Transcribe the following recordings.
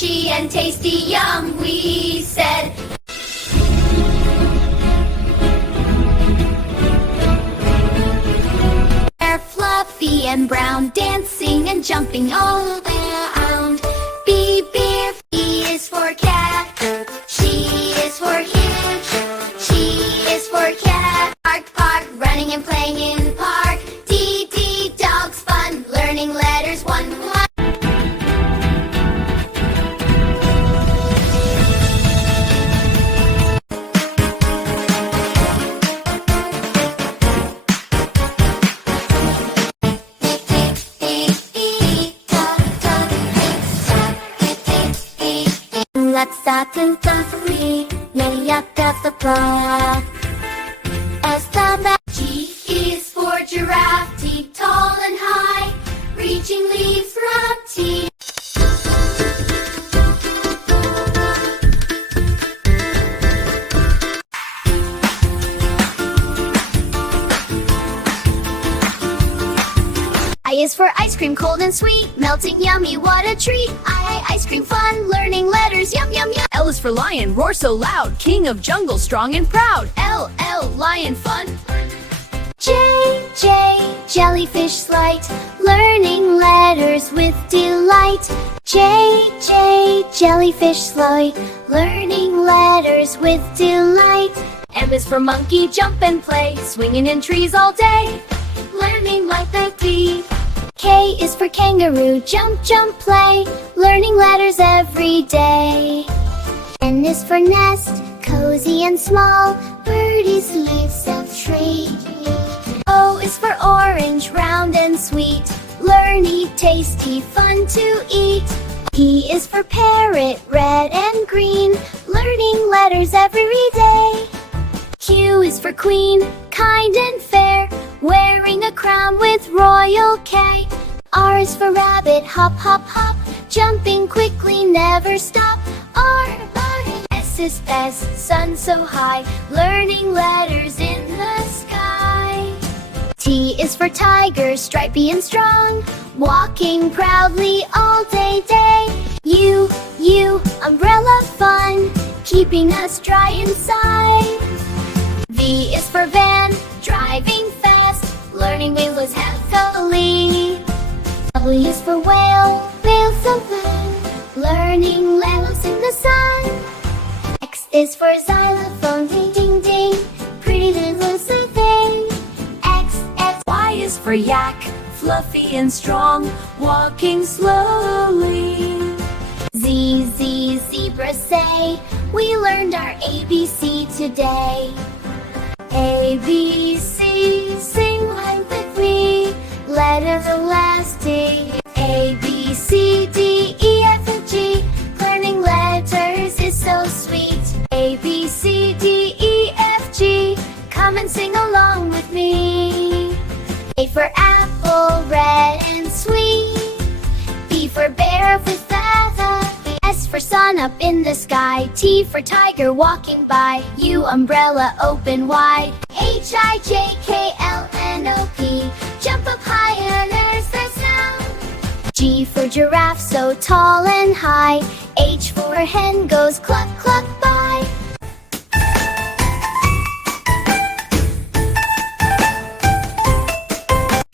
crunchy and tasty, yum, we said. They're fluffy and brown, dancing and jumping all around. B, beer, B is for cat. She is for huge. She is for cat. Park, park, running and playing in the park. D, D, dogs, fun, learning letters one. Let's start to three, many up the block. S the back. G is for giraffe, T tall and high, reaching leaves from T. I is for ice cream, cold and sweet, melting yummy, what a treat. I ice cream fun, learning letters, yum yum yum. L is for lion, roar so loud, king of jungle, strong and proud. L, lion fun. J, J, jellyfish slight, learning letters with delight. J, J, jellyfish slight, learning letters with delight. M is for monkey, jump and play, swinging in trees all day, learning like the bee. K is for kangaroo, jump, jump, play, learning letters every day. N is for nest, cozy and small, birdies leaves of tree. O is for orange, round and sweet, learny, tasty, fun to eat. P is for parrot, red and green, learning letters every day. Q is for queen, kind and fair, wearing a crown with royal K. R is for rabbit, hop, hop, hop, jumping quickly, never stop. R, S is S, sun so high, learning letters in the sky. T is for tiger, stripy and strong, walking proudly all day, day. U, umbrella fun, keeping us dry inside. V is for van, driving fast, learning wheels heavily. W is for whale, whale so fun, learning letters in the sun. X is for xylophone, ding ding ding, pretty little thing. X, Y is for yak, fluffy and strong, walking slowly. Z, zebra say, we learned our ABC today. A, B, C, sing like with me, letters are lasting. A, B, C, D, E, F, and G, learning letters is so sweet. A, B, C, D, E, F, G, come and sing along with me. A for apple, red and sweet. B for bear with feather. S for sun up in the sky. T for tiger walking by. U umbrella open wide. H, I, J, K, L, N, O, P, jump up high and there's the sound. G for giraffe so tall and high. H for hen goes cluck cluck by.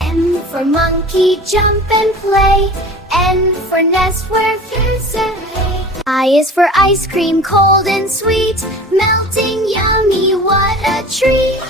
M for monkey, jump and play. N for nest where fears away. I is for ice cream, cold and sweet, melting yummy, what a treat.